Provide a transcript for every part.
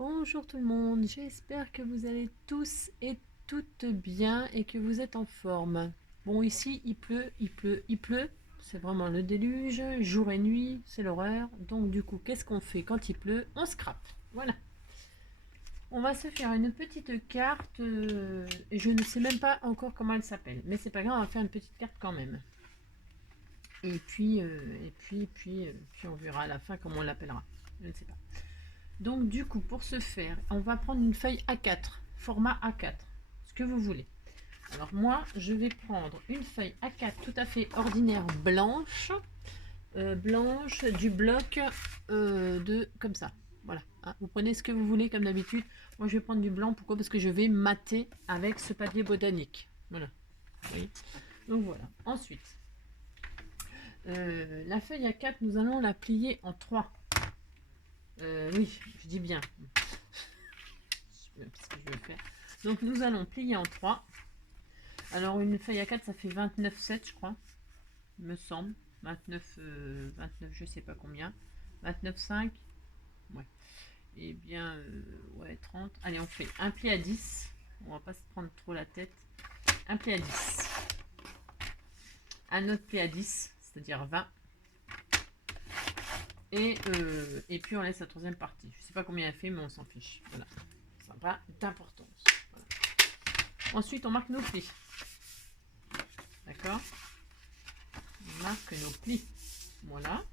Bonjour tout le monde, j'espère que vous allez tous et toutes bien et que vous êtes en forme. Bon, ici il pleut, il pleut, il pleut, c'est vraiment le déluge, jour et nuit, c'est l'horreur. Donc du coup, qu'est-ce qu'on fait quand il pleut? On scrape, voilà. On va se faire une petite carte, et je ne sais même pas encore comment elle s'appelle, mais c'est pas grave, on va faire une petite carte quand même. Puis on verra à la fin comment on l'appellera, je ne sais pas. Donc du coup, pour ce faire, on va prendre une feuille A4, format A4, ce que vous voulez. Alors moi, je vais prendre une feuille A4 tout à fait ordinaire blanche, blanche du bloc de comme ça. Voilà, hein. Vous prenez ce que vous voulez comme d'habitude. Moi, je vais prendre du blanc. Pourquoi? Parce que je vais mater avec ce papier botanique. Voilà. Oui. Donc voilà. Ensuite, la feuille A4, nous allons la plier en 3. Oui, je dis bien. Ce que je vais faire. Donc nous allons plier en 3. Alors une feuille A4 ça fait 29,7 je crois, me semble. 29, 29 je sais pas combien. 29,5. Ouais. Et bien, ouais, 30. Allez, on fait un pli à 10. On va pas se prendre trop la tête. Un pli à 10. Un autre pli à 10, c'est-à-dire 20. Et puis on laisse la troisième partie. Je sais pas combien elle fait, mais on s'en fiche. Voilà. Ça n'a pas d'importance. Voilà. Ensuite, on marque nos plis. D'accord? On marque nos plis. Voilà.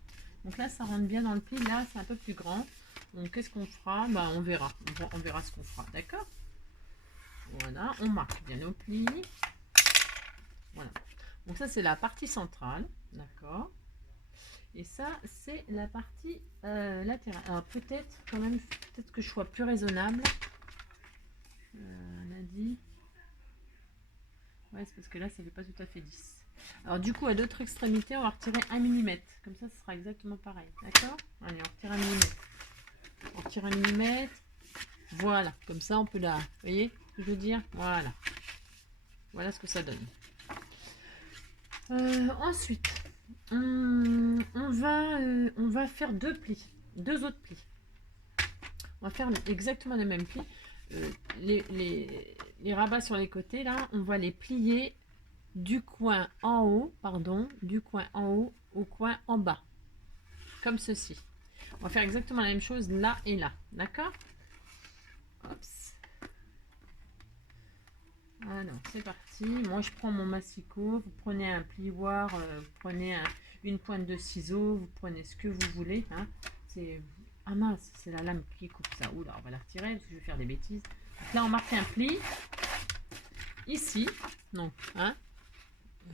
Donc là, ça rentre bien dans le pli. Là, c'est un peu plus grand. Donc, qu'est-ce qu'on fera? Bah, on verra. On verra ce qu'on fera. D'accord? Voilà. On marque bien nos plis. Voilà. Donc, ça, c'est la partie centrale. D'accord? Et ça, c'est la partie latérale. Alors, peut-être, quand même, peut-être que je sois plus raisonnable. On a dit... Ouais, c'est parce que là, ça fait pas tout à fait 10. Alors du coup, à l'autre extrémité, on va retirer 1 mm. Comme ça, ce sera exactement pareil. D'accord? Allez, on retire 1 mm. On retire 1 mm. Voilà, comme ça, on peut la... Vous voyez ce que je veux dire? Voilà. Voilà ce que ça donne. Ensuite, on va faire deux plis. Deux autres plis. On va faire exactement les mêmes plis. Les rabats sur les côtés, là, on va les plier du coin en haut, du coin en haut au coin en bas, comme ceci. On va faire exactement la même chose là et là, d'accord? Alors, c'est parti. Moi, je prends mon massicot, vous prenez un plioir, vous prenez une pointe de ciseaux, vous prenez ce que vous voulez. Hein. Ah mince, c'est la lame qui coupe ça. Oula, on va la retirer parce que je vais faire des bêtises. Donc là, on marque un pli. Ici, non, hein?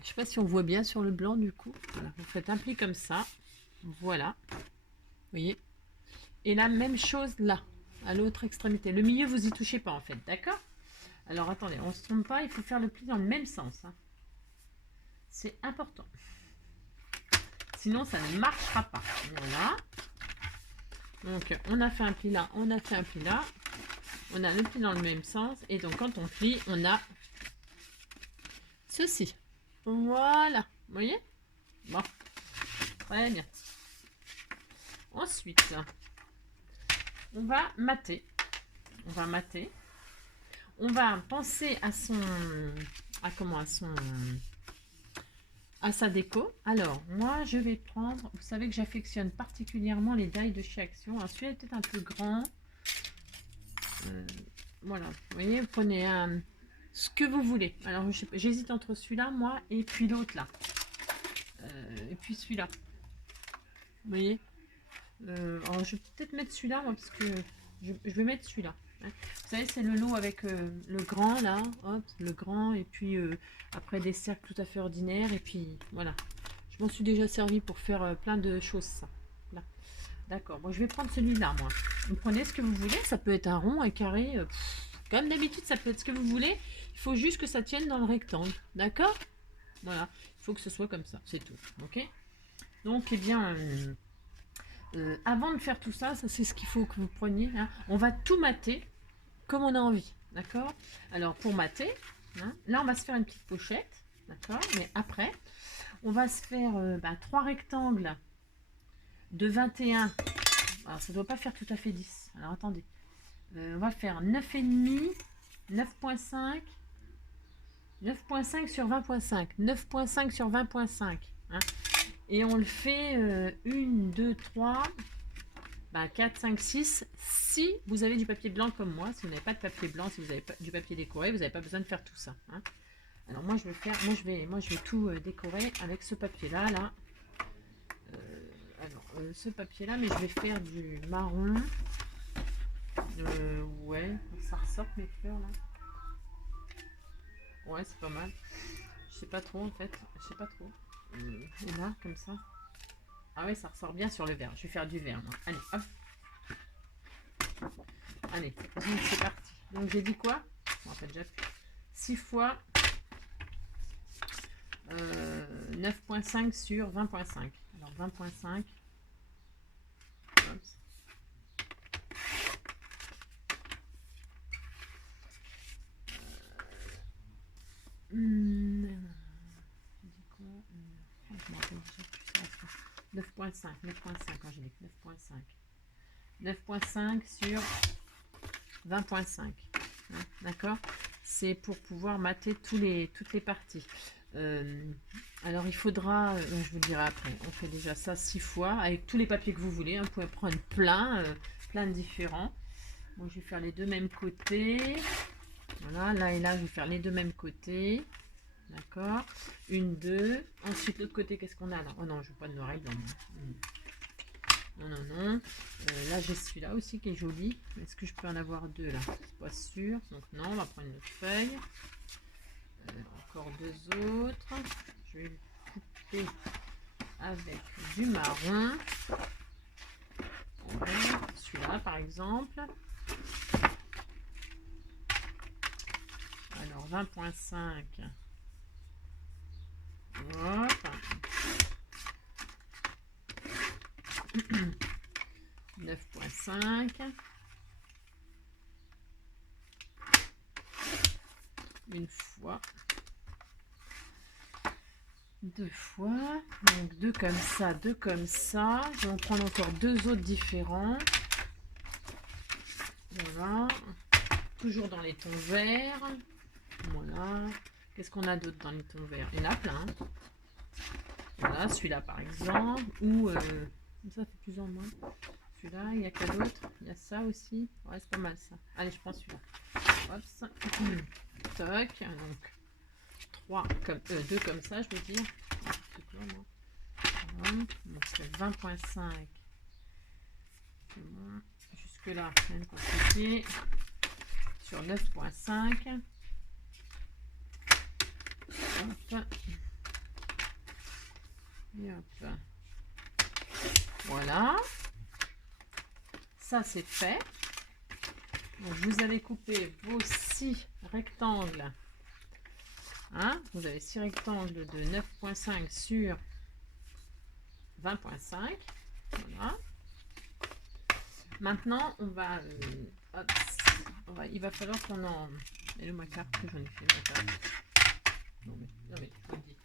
Je sais pas si on voit bien sur le blanc du coup. Voilà, vous faites un pli comme ça. Voilà. Vous voyez? Et la même chose là, à l'autre extrémité. Le milieu, vous y touchez pas en fait, d'accord? Alors attendez, on se trompe pas, il faut faire le pli dans le même sens. Hein. C'est important. Sinon, ça ne marchera pas. Voilà. Donc, on a fait un pli là, on a fait un pli là. On a le pli dans le même sens. Et donc, quand on plie, on a ceci. Voilà. Vous voyez? Bon. Très bien. Ensuite, on va mater. On va mater. On va penser à sa déco. Alors, moi, je vais prendre... Vous savez que j'affectionne particulièrement les die de chez Action. Alors, celui-là est peut-être un peu grand. Voilà. Vous voyez, vous prenez ce que vous voulez. Alors, j'hésite entre celui-là, moi, et puis l'autre, là. Et puis celui-là. Vous voyez alors, je vais peut-être mettre celui-là, moi, parce que je vais mettre celui-là. Hein. Vous savez, c'est le lot avec le grand, là. Hop, le grand, et puis après des cercles tout à fait ordinaires. Et puis, voilà. Je m'en suis déjà servi pour faire plein de choses, ça. Là. D'accord. Bon, je vais prendre celui-là, moi. Vous prenez ce que vous voulez. Ça peut être un rond, un carré. Comme d'habitude, ça peut être ce que vous voulez. Il faut juste que ça tienne dans le rectangle. D'accord? Voilà. Il faut que ce soit comme ça. C'est tout. Ok? Donc, eh bien... avant de faire tout ça, ça c'est ce qu'il faut que vous preniez. Hein. On va tout mater comme on a envie. D'accord? Alors pour mater, hein, là on va se faire une petite pochette. D'accord? Mais après, on va se faire 3 rectangles de 21. Alors ça ne doit pas faire tout à fait 10. Alors attendez. On va faire 9,5, 9,5, 9,5 sur 20,5, 9,5 sur 20,5. Hein. Et on le fait 1, 2, 3, 4, 5, 6. Si vous avez du papier blanc comme moi, si vous n'avez pas de papier blanc, si vous avez pas du papier décoré, vous n'avez pas besoin de faire tout ça. Hein. Alors moi je vais faire, moi je vais tout décorer avec ce papier là, ce papier là, mais je vais faire du marron. Ouais, ça ressort mes fleurs là. Ouais, c'est pas mal. Je sais pas trop en fait, je sais pas trop. Et là, comme ça. Ah ouais, ça ressort bien sur le vert. Je vais faire du vert moi. Allez, hop. Allez, c'est parti. Donc j'ai dit quoi? En fait, déjà 6 fois 9,5 sur 20,5. Alors 20,5. J'ai dit quoi? Je me rappelle déjà plus. 9,5 quand j'ai dit 9,5. 9,5 sur 20,5. Hein, d'accord? C'est pour pouvoir mater toutes les parties. Alors il faudra, je vous le dirai après, on fait déjà ça 6 fois avec tous les papiers que vous voulez. Hein, vous pouvez prendre plein de différents. Bon, je vais faire les deux mêmes côtés. Voilà, là et là, je vais faire les deux mêmes côtés. D'accord. 1, 2. Ensuite, l'autre côté, qu'est-ce qu'on a là? Oh non, je veux pas de noir et blanc. Non, non, non. Là, j'ai celui-là aussi qui est joli. Est-ce que je peux en avoir deux là? C'est pas sûr. Donc non, on va prendre une autre feuille. Encore deux autres. Je vais le couper avec du marron. Celui-là, par exemple. Alors, 20,5. Hop. 9,5. Une fois. Deux fois. Donc deux comme ça, deux comme ça. Je vais en prendre encore deux autres différents. Voilà. Toujours dans les tons verts. Voilà. Qu'est-ce qu'on a d'autre dans les tons verts? Il y en a plein. Voilà, celui-là par exemple. Ou ça fait plus en moins. Celui-là, il y a quoi d'autre? Il y a ça aussi. Ouais, c'est pas mal ça. Allez, je prends celui-là. Hop, ça. Toc. Donc 3 comme 2 comme ça, je veux dire. Voilà. Donc 20,5. Bon. Jusque là, rien de compliqué. Sur 9,5. Hop. Et hop. Voilà. Ça c'est fait. Donc, vous avez coupé vos 6 rectangles. Hein, vous avez 6 rectangles de 9,5 sur 20,5. Voilà. Maintenant, on va, il va falloir qu'on en... Elle est où ma carte? J'en ai fait ma carte. Non mais, je le dis.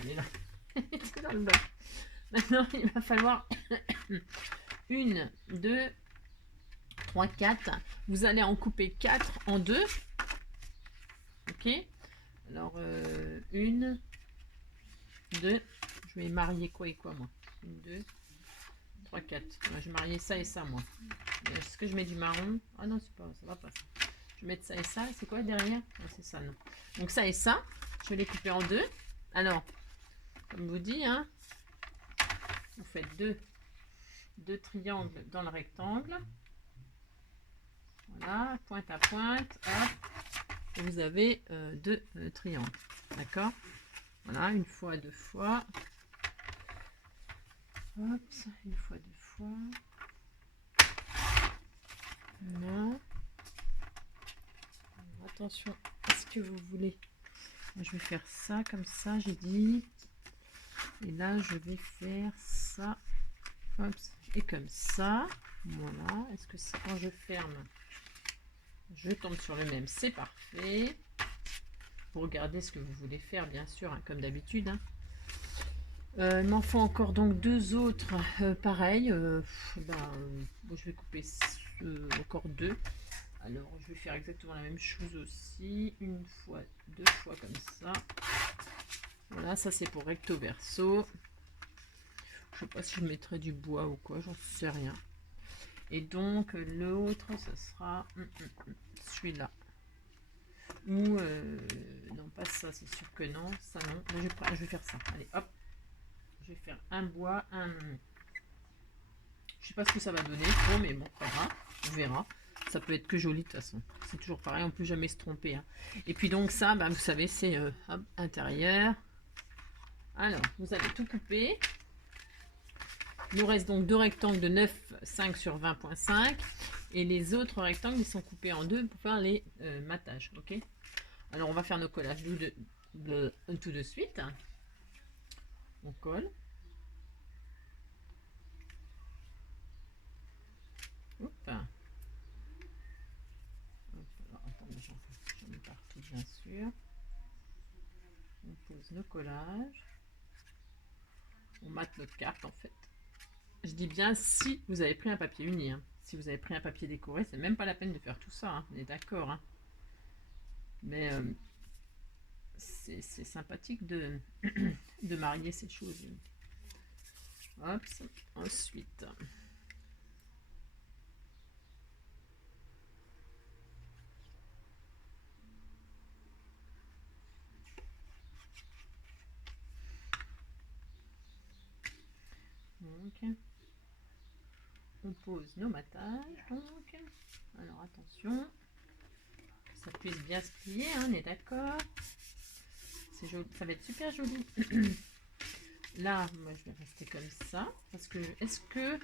Elle est là. C'est dans le bloc. Maintenant, il va falloir 1, 2, 3, 4. Vous allez en couper 4 en 2. Ok. Alors, 1, 2. Je vais marier quoi et quoi, moi? 1, 2, 3, 4. Je vais marier ça et ça, moi. Est-ce que je mets du marron? Ah non, c'est pas, ça va pas ça. Je vais mettre ça et ça. C'est quoi derrière? Ah, c'est ça, non. Donc, ça et ça. Je vais les couper en 2. Alors, comme vous dit, hein, vous faites deux triangles dans le rectangle. Voilà, pointe à pointe. Hop, et vous avez 2 triangles. D'accord? Voilà, une fois, deux fois. Hop, une fois, deux fois. Voilà. Alors, attention à ce que vous voulez. Je vais faire ça comme ça, j'ai dit. Et là, je vais faire ça. Hop, et comme ça. Voilà. Est-ce que quand je ferme, je tombe sur le même? C'est parfait. Vous regardez ce que vous voulez faire, bien sûr, hein, comme d'habitude. Hein. Il m'en faut encore donc deux autres, pareil. Bon, je vais couper encore deux. Alors, je vais faire exactement la même chose aussi. Une fois, deux fois comme ça. Voilà, ça c'est pour recto verso. Je sais pas si je mettrai du bois ou quoi, j'en sais rien. Et donc l'autre, ce sera celui-là. Ou non, pas ça, c'est sûr que non. Ça non. Je vais faire ça. Allez, hop. Je vais faire un bois, un. Je sais pas ce que ça va donner trop, mais bon, pas grave. On verra. Ça peut être que joli de toute façon. C'est toujours pareil, on peut jamais se tromper. Hein. Et puis donc ça, vous savez, c'est intérieur. Alors, vous allez tout couper. Il nous reste donc deux rectangles de 9,5 sur 20,5. Et les autres rectangles, ils sont coupés en deux pour faire les matages. Ok. Alors, on va faire nos collages tout de suite. On colle. Hop. Alors, attendez, j'en mets partout, bien sûr. On pose nos collages. On mate notre carte, en fait. Je dis bien si vous avez pris un papier uni. Hein. Si vous avez pris un papier décoré, c'est même pas la peine de faire tout ça. Hein. On est d'accord. Hein. Mais c'est sympathique de, de marier ces choses. Hop, ensuite. Donc, on pose nos matages. Donc, alors attention, que ça puisse bien se plier, hein, on est d'accord. C'est joli, ça va être super joli. Là, moi je vais rester comme ça. Parce que, est-ce que.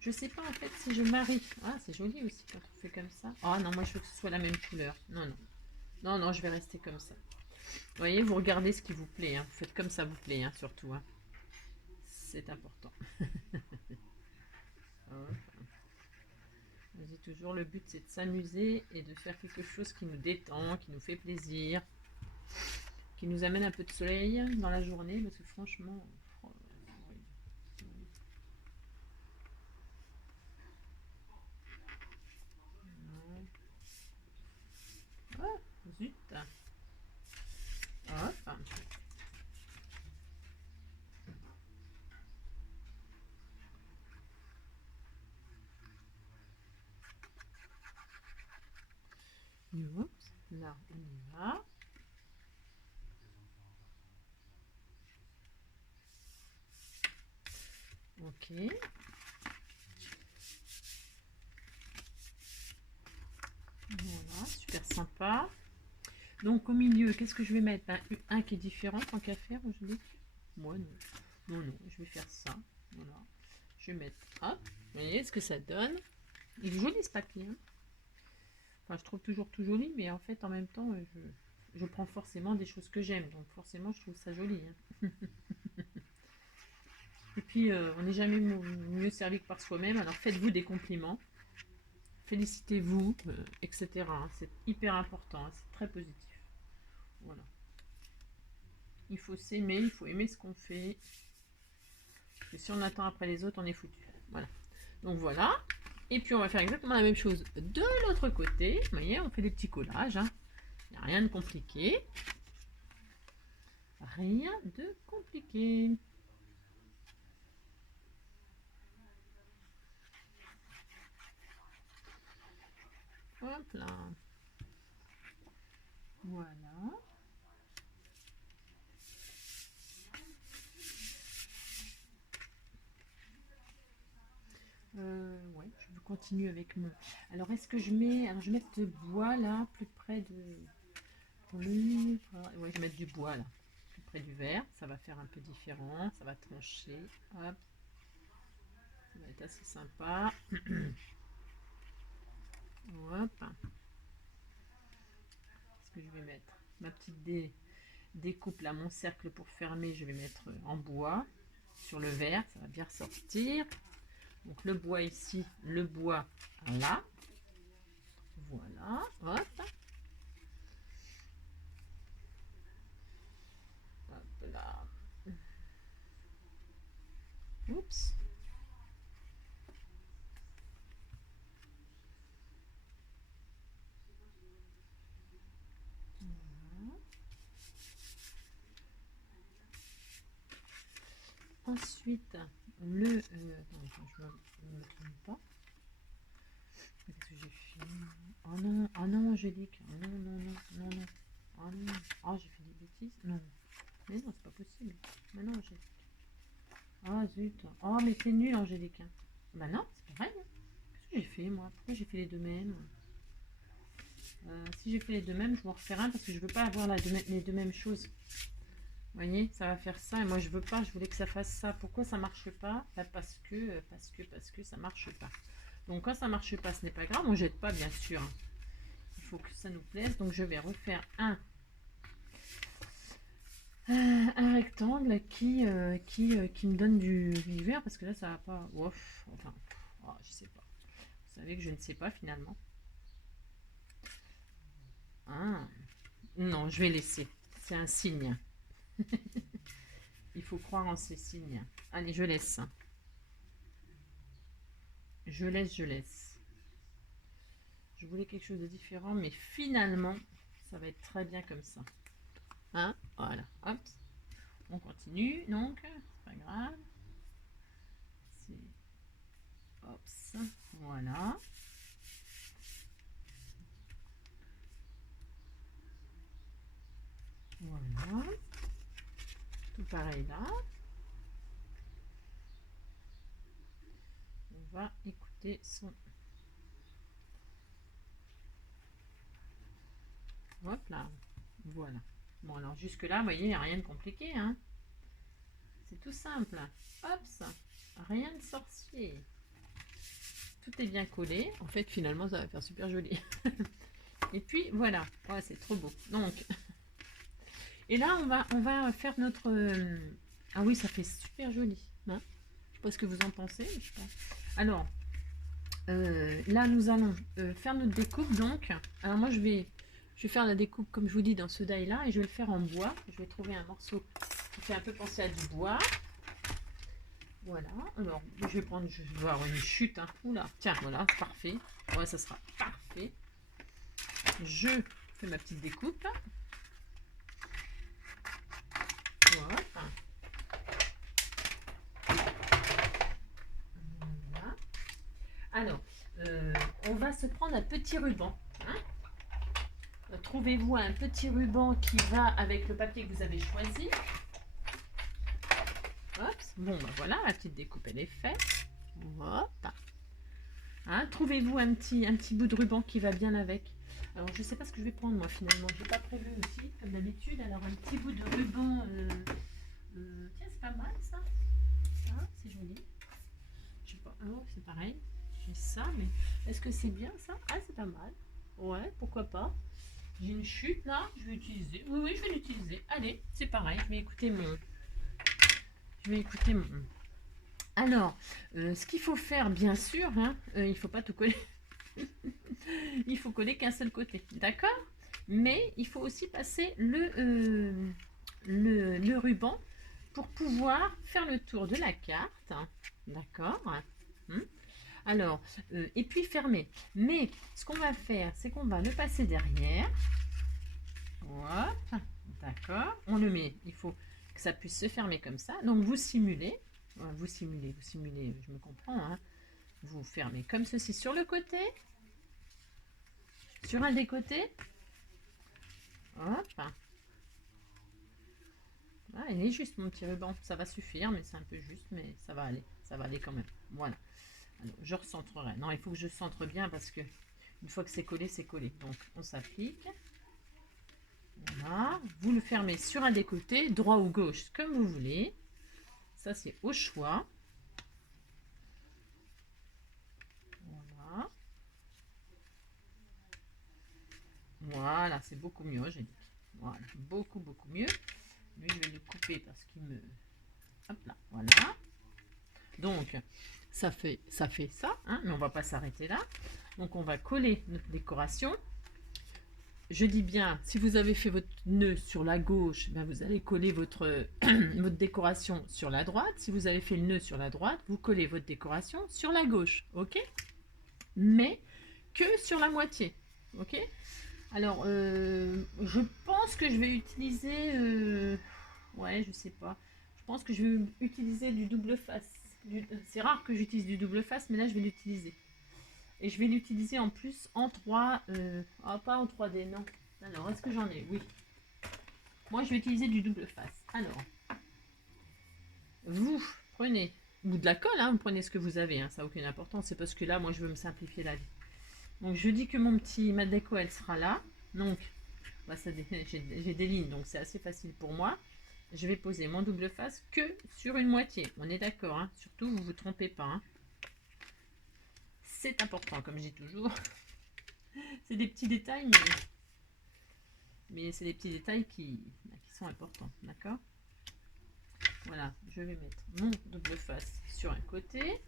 Je sais pas en fait si je marie. Ah, c'est joli aussi quand on fait comme ça. Ah non, moi je veux que ce soit la même couleur. Non, non. Non, non, je vais rester comme ça. Vous voyez, vous regardez ce qui vous plaît. Hein. Vous faites comme ça vous plaît, hein, surtout. Hein. C'est important. Je dis toujours, le but c'est de s'amuser et de faire quelque chose qui nous détend, qui nous fait plaisir, qui nous amène un peu de soleil dans la journée, parce que franchement, oh, oh, zut. Hop. Oups. Là, on y va. Ok. Voilà, super sympa. Donc au milieu, qu'est-ce que je vais mettre? Un qui est différent, tant qu'à faire, je dis. Moi non. Non, non, je vais faire ça. Voilà. Je vais mettre. Hop. Vous voyez ce que ça donne? Il est joli ce papier. Hein. Enfin, je trouve toujours tout joli, mais en fait, en même temps, je prends forcément des choses que j'aime. Donc forcément, je trouve ça joli. Hein. Et puis, on n'est jamais mieux servi que par soi-même. Alors faites-vous des compliments. Félicitez-vous, etc. Hein. C'est hyper important. Hein. C'est très positif. Voilà. Il faut s'aimer, il faut aimer ce qu'on fait. Parce que si on attend après les autres, on est foutu. Voilà. Donc voilà. Et puis on va faire exactement la même chose de l'autre côté. Vous voyez, on fait des petits collages. Hein. Il n'y a rien de compliqué. Rien de compliqué. Hop là. Voilà. Ouais, je vais continuer avec mon. Alors, est-ce que je mets. Alors, je vais mettre ce bois là, plus près de. Plus. Ouais, je vais mettre du bois là, plus près du verre. Ça va faire un peu différent. Ça va trancher. Hop. Ça va être assez sympa. Hop. Qu'est-ce que je vais mettre? Ma petite découpe là, mon cercle pour fermer, je vais mettre en bois sur le verre. Ça va bien ressortir. Donc le bois ici, le bois là. Voilà, hop. Hop là. Oups. Ensuite, le... attends, je ne me trompe pas. Qu'est-ce que j'ai fait? Oh non, Angélique. Oh non, non, non, non, non. Oh non. Oh, j'ai fait des bêtises. Non. Mais non, c'est pas possible. Mais non, Angélique. Ah, zut. Oh, mais c'est nul, Angélique. Bah non, c'est pareil. Qu'est-ce que j'ai fait, moi? Pourquoi j'ai fait les deux mêmes? Si j'ai fait les deux mêmes, je vais en refaire un parce que je veux pas avoir les deux mêmes choses. Vous voyez, ça va faire ça et moi je veux pas, je voulais que ça fasse ça. Pourquoi ça marche pas? Bah parce que ça marche pas. Donc quand ça marche pas, ce n'est pas grave, on jette pas bien sûr. Il faut que ça nous plaise. Donc je vais refaire un rectangle qui me donne du vert parce que là ça va pas. Ouf, enfin, oh, je sais pas. Vous savez que je ne sais pas finalement. Ah, non, je vais laisser. C'est un signe. Il faut croire en ces signes. Allez, je laisse. Je laisse, je laisse. Je voulais quelque chose de différent, mais finalement, ça va être très bien comme ça. Hein? Voilà. Hop. On continue, donc. C'est pas grave. Hop. Voilà. Voilà. Tout pareil là. On va écouter son... Hop là. Voilà. Bon, alors jusque-là, vous voyez, il n'y a rien de compliqué. Hein. C'est tout simple. Hop, ça. Rien de sorcier. Tout est bien collé. En fait, finalement, ça va faire super joli. Et puis, voilà. Ouais, c'est trop beau. Donc, et là, on va faire notre... Ah oui, ça fait super joli. Hein, je sais pas ce que vous en pensez. Je sais pas. Alors, là, nous allons faire notre découpe. Donc, alors moi, je vais faire la découpe, comme je vous dis, dans ce die-là. Et je vais le faire en bois. Je vais trouver un morceau qui fait un peu penser à du bois. Voilà. Alors, je vais prendre... Je vais avoir une chute. Hein. Oula. Tiens, voilà. Parfait. Ouais, ça sera parfait. Je fais ma petite découpe. Voilà. Voilà. Alors, on va se prendre un petit ruban. Hein. Trouvez-vous un petit ruban qui va avec le papier que vous avez choisi. Hop. Bon, ben voilà, la petite découpe, elle est faite. Hop. Hein, trouvez-vous un petit bout de ruban qui va bien avec. Alors, je ne sais pas ce que je vais prendre, moi, finalement. Je n'ai pas prévu aussi, comme d'habitude. Alors, un petit bout de ruban... tiens, c'est pas mal, ça. Ah, c'est joli. Je sais pas. Oh, c'est pareil. J'ai ça, mais est-ce que c'est bien, ça? Ah, c'est pas mal. Ouais, pourquoi pas. J'ai une chute, là. Je vais utiliser. Oui, oui, je vais l'utiliser. Allez, c'est pareil. Je vais écouter mon... Alors, ce qu'il faut faire, bien sûr, hein, il ne faut pas tout coller. Il faut coller qu'un seul côté, d'accord? Mais il faut aussi passer le ruban pour pouvoir faire le tour de la carte, d'accord? Alors, et puis fermer. Mais ce qu'on va faire, c'est qu'on va le passer derrière. Hop, d'accord. On le met, il faut que ça puisse se fermer comme ça. Donc vous simulez, je me comprends, hein. Vous fermez comme ceci sur le côté, sur un des côtés. Hop. Ah, il est juste mon petit ruban, ça va suffire, mais c'est un peu juste, mais ça va aller quand même. Voilà. Alors, je recentrerai. Non, il faut que je centre bien parce que une fois que c'est collé, c'est collé. Donc, on s'applique. Voilà. Vous le fermez sur un des côtés, droit ou gauche, comme vous voulez. Ça, c'est au choix. Voilà. Voilà, c'est beaucoup mieux, j'ai dit. Voilà, beaucoup, beaucoup mieux. Lui, je vais le couper parce qu'il me... Hop là, voilà. Donc, ça fait ça, hein, mais on va pas s'arrêter là. Donc, on va coller notre décoration. je dis bien, si vous avez fait votre nœud sur la gauche, ben vous allez coller votre, votre décoration sur la droite. Si vous avez fait le nœud sur la droite, vous collez votre décoration sur la gauche, ok? Mais que sur la moitié, ok? Alors, je pense que je vais utiliser, ouais, je sais pas. Je pense que je vais utiliser du double face. C'est rare que j'utilise du double face, mais là, je vais l'utiliser. Et je vais l'utiliser en plus en 3, pas en 3D, non. Alors, est-ce que j'en ai? Oui. Moi, je vais utiliser du double face. Alors, vous prenez, ou de la colle, hein, vous prenez ce que vous avez, hein, ça n'a aucune importance. C'est parce que là, moi, je veux me simplifier la vie. Donc, je dis que ma déco, elle sera là. Donc, bah, j'ai des lignes, donc c'est assez facile pour moi. Je vais poser mon double face que sur une moitié. On est d'accord, hein. Surtout, vous ne vous trompez pas. Hein. C'est important, comme je dis toujours. C'est des petits détails, mais c'est des petits détails qui sont importants, d'accord? Voilà, je vais mettre mon double face sur un côté.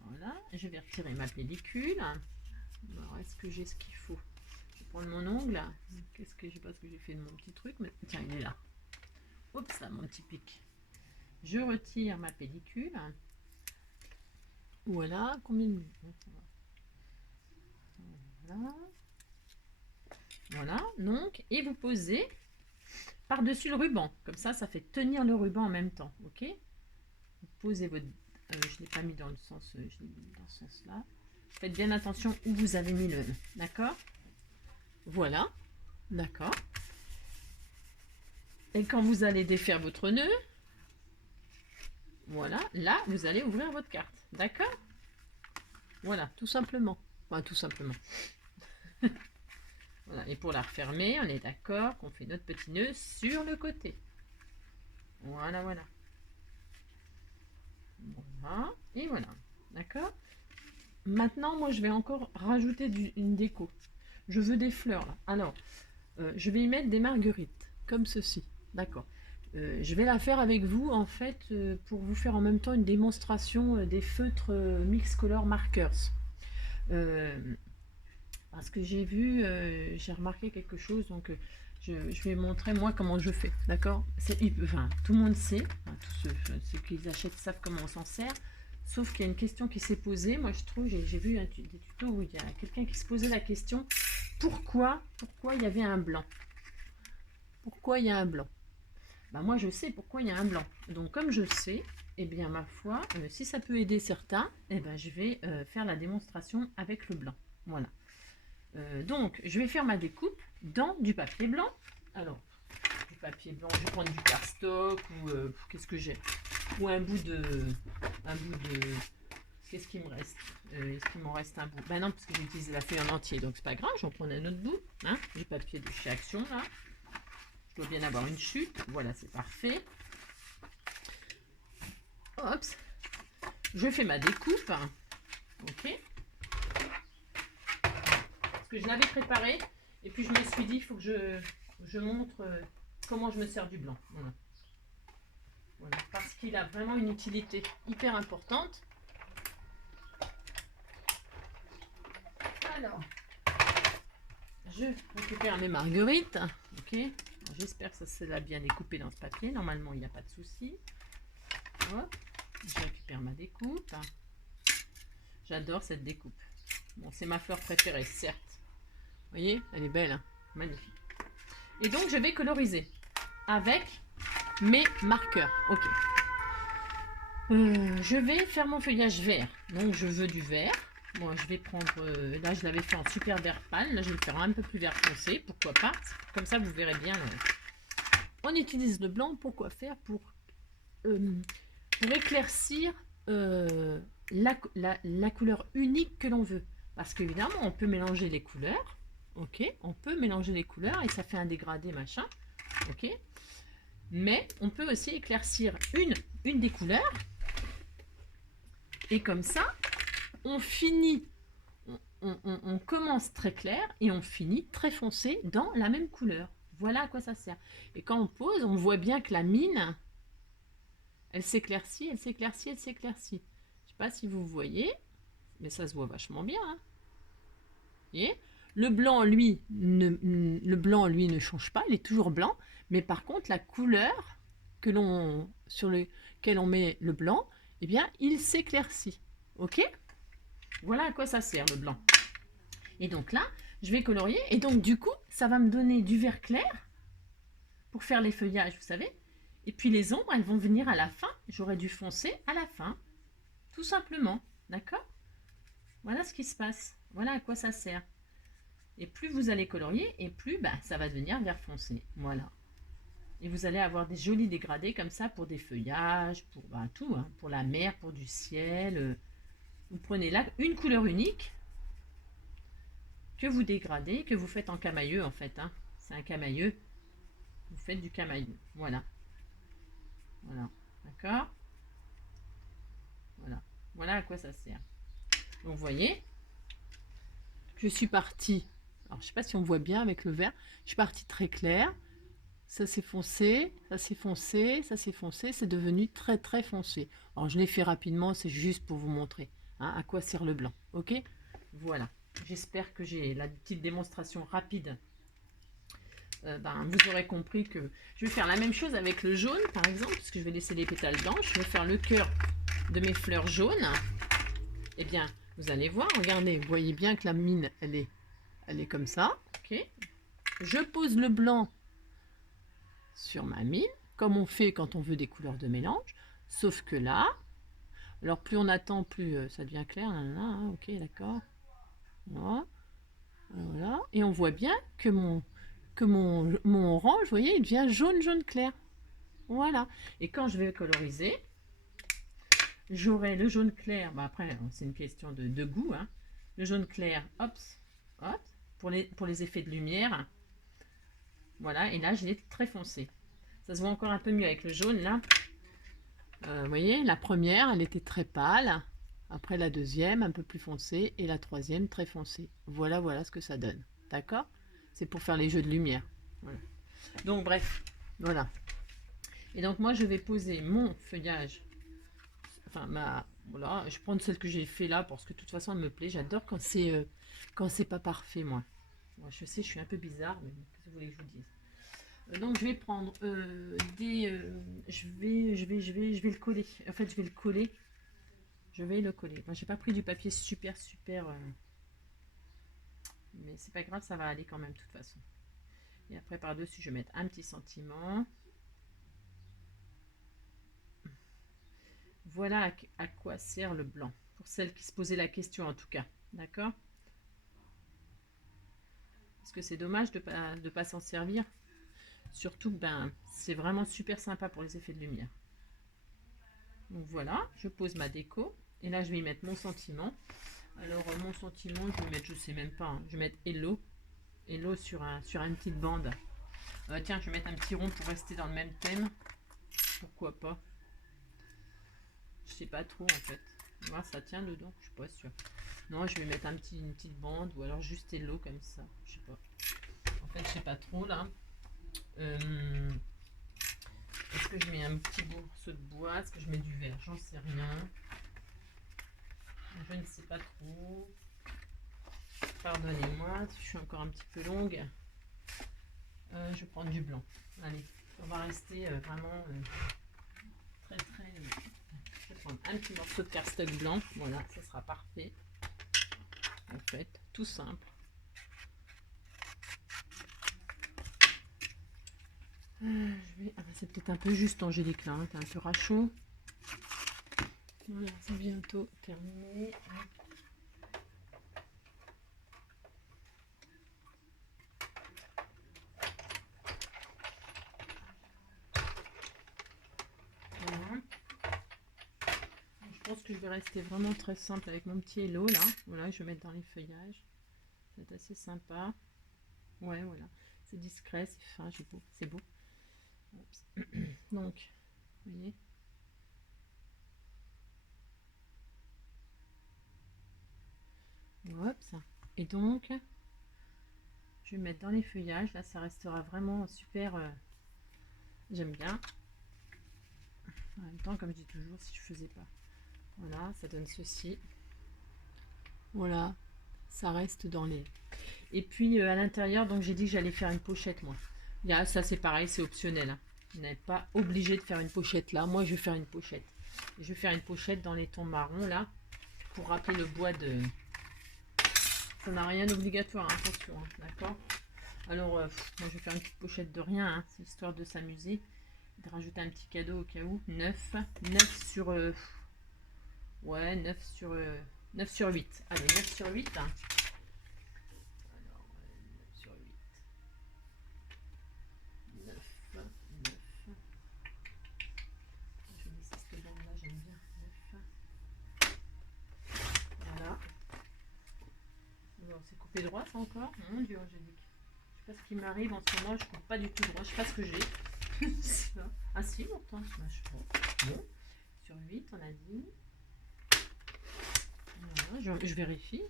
Voilà, je vais retirer ma pellicule. Alors, est-ce que j'ai ce qu'il faut? Je vais prendre mon ongle. Qu'est-ce que j'ai pas ce que j'ai fait de mon petit truc, mais tiens, il est là. Oups, là, mon petit pic. Je retire ma pellicule. Voilà, combien de... Voilà. Voilà, donc, et vous posez par-dessus le ruban. Comme ça fait tenir le ruban en même temps, ok? Vous posez votre... je ne l'ai pas mis dans le sens... je l'ai mis dans ce sens-là. Faites bien attention où vous avez mis le nœud, d'accord? Voilà, d'accord. Et quand vous allez défaire votre nœud, voilà, là, vous allez ouvrir votre carte, d'accord? Voilà, tout simplement. Enfin, tout simplement. Voilà, et pour la refermer, on est d'accord qu'on fait notre petit nœud sur le côté. Voilà, voilà. Voilà, et voilà. D'accord? Maintenant, moi, je vais encore rajouter une déco. Je veux des fleurs, là. Alors, je vais y mettre des marguerites, comme ceci. D'accord. Je vais la faire avec vous, en fait, pour vous faire en même temps une démonstration des feutres Mix Color Markers. Parce que j'ai vu, j'ai remarqué quelque chose, donc je vais montrer moi comment je fais, d'accord? Enfin, tout le monde sait, enfin, tous ceux qui achètent savent comment on s'en sert, sauf qu'il y a une question qui s'est posée. Moi, je trouve, j'ai vu des tutos où il y a quelqu'un qui se posait la question, pourquoi il y avait un blanc? Pourquoi il y a un blanc? Ben, moi, je sais pourquoi il y a un blanc. Donc, comme je sais, eh bien, ma foi, si ça peut aider certains, eh ben, je vais faire la démonstration avec le blanc. Voilà. Donc, je vais faire ma découpe dans du papier blanc. Alors, du papier blanc, je vais prendre du cardstock ou qu'est-ce que j'ai? Ou un bout de... Qu'est-ce qu'il me reste? Est-ce qu'il m'en reste un bout? Ben non, parce que j'ai utilisé la feuille en entier, donc c'est pas grave, j'en prends un autre bout. Hein, du papier de chez Action, là. Je dois bien avoir une chute. Voilà, c'est parfait. Hop. Je fais ma découpe. Ok. Que je l'avais préparé et puis je me suis dit il faut que je montre comment je me sers du blanc. Voilà. Voilà. Parce qu'il a vraiment une utilité hyper importante. Alors, je récupère mes marguerites. Ok. J'espère que ça s'est bien découpé dans ce papier. Normalement, il n'y a pas de souci. Hop. Je récupère ma découpe. J'adore cette découpe. Bon, c'est ma fleur préférée, certes. Vous voyez, elle est belle, hein, magnifique. Et donc, je vais coloriser avec mes marqueurs. Ok. Je vais faire mon feuillage vert. Donc, je veux du vert. Moi, je vais prendre... là, je l'avais fait en super vert pâle. Là, je vais le faire un peu plus vert foncé. Pourquoi pas? Comme ça, vous verrez bien. On utilise le blanc. Pourquoi faire? Pour éclaircir la couleur unique que l'on veut. Parce qu'évidemment, on peut mélanger les couleurs. Ok, on peut mélanger les couleurs et ça fait un dégradé machin. Ok, mais on peut aussi éclaircir une des couleurs et comme ça on finit, on commence très clair et on finit très foncé dans la même couleur. Voilà à quoi ça sert. Et quand on pose, on voit bien que la mine, elle s'éclaircit, elle s'éclaircit, elle s'éclaircit. Je sais pas si vous voyez, mais ça se voit vachement bien. Hein. Vous voyez ? Le blanc, le blanc, lui, ne change pas, il est toujours blanc, mais par contre, la couleur sur lequel on met le blanc, eh bien, il s'éclaircit. Ok? Voilà à quoi ça sert, le blanc. Et donc là, je vais colorier, et donc du coup, ça va me donner du vert clair pour faire les feuillages, vous savez. Et puis les ombres, elles vont venir à la fin. J'aurai du foncé à la fin, tout simplement. D'accord? Voilà ce qui se passe. Voilà à quoi ça sert. Et plus vous allez colorier, et plus ça va devenir vert foncé. Voilà. Et vous allez avoir des jolis dégradés comme ça pour des feuillages, pour tout, hein, pour la mer, pour du ciel. Vous prenez là une couleur unique que vous dégradez, que vous faites en camailleux en fait. Hein. C'est un camailleux. Vous faites du camailleux. Voilà. Voilà. D'accord? Voilà. Voilà à quoi ça sert. Donc vous voyez, je suis partie. Alors je ne sais pas si on voit bien avec le vert. Je suis partie très clair. Ça s'est foncé, ça s'est foncé, ça s'est foncé. C'est devenu très très foncé. Alors je l'ai fait rapidement, c'est juste pour vous montrer hein, à quoi sert le blanc. Ok? Voilà. J'espère que j'ai la petite démonstration rapide. Vous aurez compris que je vais faire la même chose avec le jaune par exemple, puisque je vais laisser les pétales blancs. Je vais faire le cœur de mes fleurs jaunes. Eh bien, vous allez voir, regardez, vous voyez bien que la mine, elle est comme ça. Ok. Je pose le blanc sur ma mine, comme on fait quand on veut des couleurs de mélange. Sauf que là, alors plus on attend, plus ça devient clair. Hein, ok, d'accord. Voilà. Voilà. Et on voit bien que mon orange, vous voyez, il devient jaune, jaune clair. Voilà. Et quand je vais coloriser, j'aurai le jaune clair. Après, c'est une question de goût. Hein. Le jaune clair, hop, pour les effets de lumière. Voilà. Et là, je l'ai très foncé. Ça se voit encore un peu mieux avec le jaune, là. Vous voyez, la première, elle était très pâle. Après, la deuxième, un peu plus foncée. Et la troisième, très foncée. Voilà, voilà ce que ça donne. D'accord? C'est pour faire les jeux de lumière. Voilà. Donc, bref, voilà. Et donc, moi, je vais poser mon feuillage. Enfin, voilà, je prends celle que j'ai fait là parce que de toute façon, elle me plaît. J'adore quand c'est pas parfait, moi. Moi, je sais, je suis un peu bizarre, mais qu'est-ce que vous voulez que je vous dise? Donc je vais prendre je vais le coller. En fait, je vais le coller. Je vais le coller. Moi, j'ai pas pris du papier super mais c'est pas grave, ça va aller quand même de toute façon. Et après par-dessus, je vais mettre un petit sentiment. Voilà à quoi sert le blanc. Pour celles qui se posaient la question en tout cas. D'accord? Parce que c'est dommage de pas s'en servir. Surtout que c'est vraiment super sympa pour les effets de lumière. Donc voilà, je pose ma déco. Et là, je vais y mettre mon sentiment. Alors, mon sentiment, je vais mettre, je sais même pas, hein, je vais mettre Hello. Hello sur une petite bande. Tiens, je vais mettre un petit rond pour rester dans le même thème. Pourquoi pas? Je sais pas trop en fait. Voir ça tient dedans, je suis pas sûre. Non, je vais mettre une petite bande ou alors juste Hello comme ça. Je sais pas. En fait, je sais pas trop là. Est-ce que je mets un petit morceau de bois? Est-ce que je mets du verre? J'en sais rien. Je ne sais pas trop. Pardonnez-moi, je suis encore un petit peu longue. Je vais prendre du blanc. Allez, on va rester vraiment très. Je vais prendre un petit morceau de cardstock blanc. Voilà, ça sera parfait. En fait, tout simple. C'est peut-être un peu juste Angélique là, hein, t'es un peu rachot. Voilà, c'est bientôt terminé. Voilà. Je pense que je vais rester vraiment très simple avec mon petit hello là. Voilà, je vais mettre dans les feuillages. C'est assez sympa. Ouais, voilà. C'est discret, c'est fin, c'est beau. Donc, vous voyez. Hop, ça. Et donc, je vais mettre dans les feuillages. Là, ça restera vraiment super. J'aime bien. En même temps, comme je dis toujours, si je faisais pas. Voilà, ça donne ceci. Voilà, ça reste dans les... Et puis à l'intérieur, donc j'ai dit que j'allais faire une pochette moi. Ça c'est pareil, c'est optionnel, hein. Vous n'êtes pas obligé de faire une pochette là. Moi je vais faire une pochette. Je vais faire une pochette dans les tons marrons là. Pour rappeler le bois de... Ça n'a rien d'obligatoire, hein, attention, hein, d'accord. Alors moi je vais faire une petite pochette de rien, hein, c'est histoire de s'amuser. De rajouter un petit cadeau au cas où. 9 sur... ouais, 9 sur 8. Allez, 9 sur 8. Hein. Alors, 9 sur 8. 9. Je vais laisser cette bande là, j'aime bien. 9. Voilà. Bon, c'est coupé droit ça encore. Mon Dieu, Angélique. Je sais pas ce qui m'arrive en ce moment, je coupe pas du tout droit. Je sais pas ce que j'ai. Ah si, pourtant, ça marche pas. Bon. Sur 8, on a dit. Voilà, je vérifie.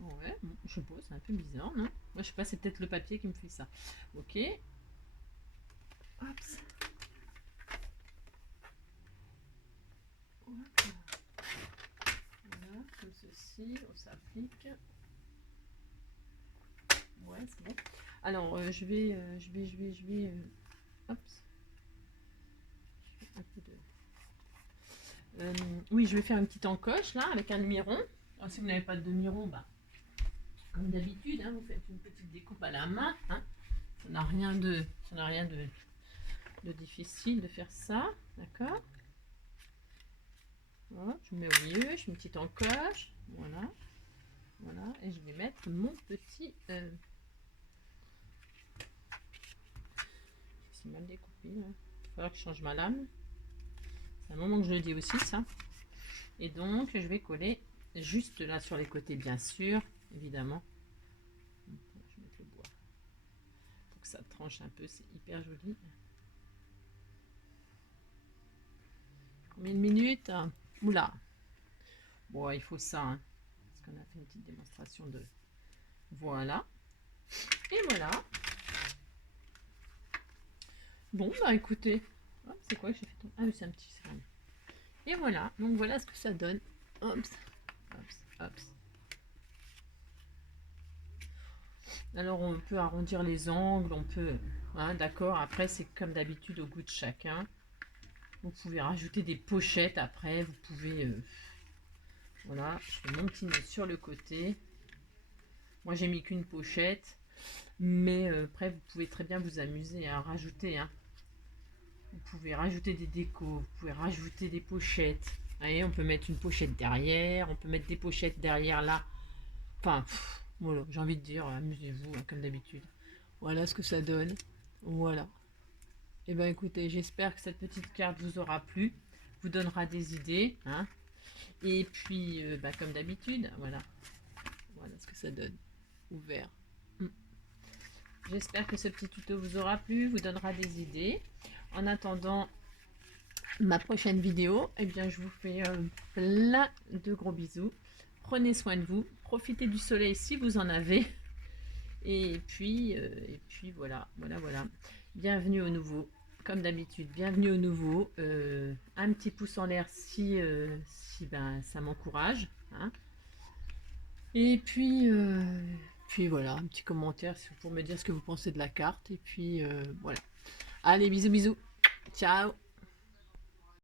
Ouais, bon, je sais pas, c'est un peu bizarre, non? Moi, je sais pas, c'est peut-être le papier qui me fait ça. Ok. Hop. Voilà, comme ceci, on s'applique. Ouais, c'est bon. Alors, je vais, hop. Un peu de... oui, je vais faire une petite encoche là avec un demi-rond. Alors, si vous n'avez pas de demi-rond, bah, comme d'habitude, hein, vous faites une petite découpe à la main. Hein. Ça n'a rien de difficile de faire ça, d'accord. Voilà, je mets au milieu, je fais une petite encoche, voilà, voilà, et je vais mettre mon petit. C'est mal découpé, hein. Il va falloir que je change ma lame. C'est un moment que je le dis aussi, ça. Et donc, je vais coller juste là sur les côtés, bien sûr, évidemment. Je vais mettre le bois pour que ça tranche un peu, c'est hyper joli. Combien de minutes? Oula. Bon, il faut ça, hein, parce qu'on a fait une petite démonstration de... Voilà. Et voilà. Bon, bah écoutez. C'est quoi que j'ai fait? Ah oui, c'est un petit céréal. Et voilà. Donc voilà ce que ça donne. Hop. Hop. Alors on peut arrondir les angles, on peut... Hein, d'accord, après c'est comme d'habitude au goût de chacun. Vous pouvez rajouter des pochettes après, vous pouvez... voilà, je fais mon petit nœud sur le côté. Moi j'ai mis qu'une pochette, mais après vous pouvez très bien vous amuser à rajouter. Hein. Vous pouvez rajouter des décos, vous pouvez rajouter des pochettes. Vous voyez, on peut mettre une pochette derrière, on peut mettre des pochettes derrière là. Enfin, voilà, j'ai envie de dire, amusez-vous, hein, comme d'habitude. Voilà ce que ça donne. Voilà. Et ben écoutez, j'espère que cette petite carte vous aura plu, vous donnera des idées. Hein. Et puis, comme d'habitude, voilà. Voilà ce que ça donne. Ouvert. J'espère que ce petit tuto vous aura plu, vous donnera des idées. En attendant ma prochaine vidéo, eh bien, je vous fais plein de gros bisous. Prenez soin de vous, profitez du soleil si vous en avez. Et puis voilà. Bienvenue au nouveau, comme d'habitude, bienvenue au nouveau. Un petit pouce en l'air si ça m'encourage. Hein. Et puis voilà, un petit commentaire pour me dire ce que vous pensez de la carte. Et puis voilà. Allez, bisous, bisous. Ciao.